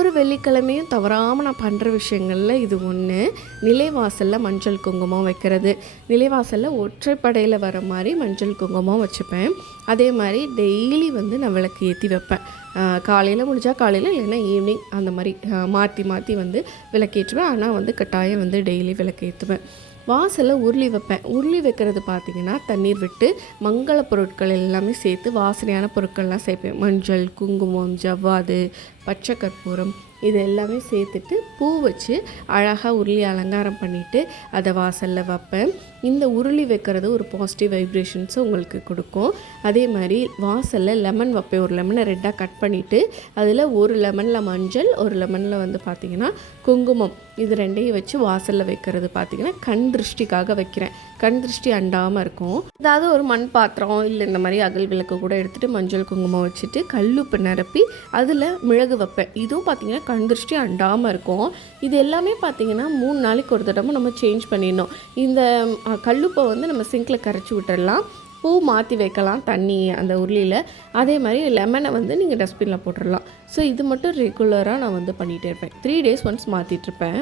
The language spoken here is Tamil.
ஒவ்வொரு வெள்ளிக்கிழமையும் தவறாமல் நான் பண்ணுற விஷயங்களில் இது ஒன்று. நிலைவாசலில் மஞ்சள் குங்குமம் வைக்கிறது. நிலைவாசலில் ஒற்றைப்படையில் வர மாதிரி மஞ்சள் குங்குமம் வச்சுப்பேன். அதே மாதிரி டெய்லி வந்து நான் விளக்கு ஏற்றி வைப்பேன். காலையில் முடிஞ்சால் காலையில், இல்லைன்னா ஈவினிங் அந்த மாதிரி மாற்றி மாற்றி வந்து விளக்கேற்றுவேன். ஆனால் வந்து கட்டாயம் வந்து டெய்லி விளக்கு ஏற்றுவேன். வாசலில் உருளி வைப்பேன். உருளி வைக்கிறது பார்த்திங்கன்னா தண்ணீர் விட்டு மங்கள பொருட்கள் எல்லாமே சேர்த்து வாசனையான பொருட்கள்லாம் சேர்ப்பேன். மஞ்சள், குங்குமம், ஜவ்வாது, பச்சை கற்பூரம் இது எல்லாமே சேர்த்துட்டு பூ வச்சு அழகாக உருளி அலங்காரம் பண்ணிவிட்டு அதை வாசலில் வைப்பேன். இந்த உருளி வைக்கிறது ஒரு பாசிட்டிவ் வைப்ரேஷன்ஸை உங்களுக்கு கொடுக்கும். அதே மாதிரி வாசலில் லெமன் வைப்பேன். ஒரு லெமனை ரெட்டாக கட் பண்ணிவிட்டு அதில் ஒரு லெமனில் மஞ்சள், ஒரு லெமனில் வந்து பார்த்திங்கன்னா குங்குமம், இது ரெண்டையும் வச்சு வாசலில் வைக்கிறது பார்த்திங்கன்னா கண் திருஷ்டிக்காக வைக்கிறேன். கண் திருஷ்டி அண்டாமல் இருக்கும். அதாவது ஒரு மண் பாத்திரம் இல்லை இந்த மாதிரி அகல் விளக்கு கூட எடுத்துகிட்டு மஞ்சள் குங்குமம் வச்சுட்டு கல்லுப்பு நிரப்பி அதில் மிளகு வைப்பேன். இதுவும் பார்த்திங்கன்னா கண் திருஷ்டி அண்டாமல் இருக்கும். இது எல்லாமே பார்த்திங்கன்னா 3 நாளைக்கு ஒரு தடவை நம்ம சேஞ்ச் பண்ணிடணும். இந்த கல்லுப்பை வந்து நம்ம சிங்கில் கரைச்சி விட்டுடலாம். பூ மாற்றி வைக்கலாம் தண்ணி அந்த உருளியில். அதே மாதிரி லெமனை வந்து நீங்கள் டஸ்ட்பினில் போட்டுடலாம். ஸோ இது மட்டும் ரெகுலராக நான் வந்து பண்ணிகிட்டே இருப்பேன். 3 days ஒன்ஸ் மாற்றிட்டுருப்பேன்.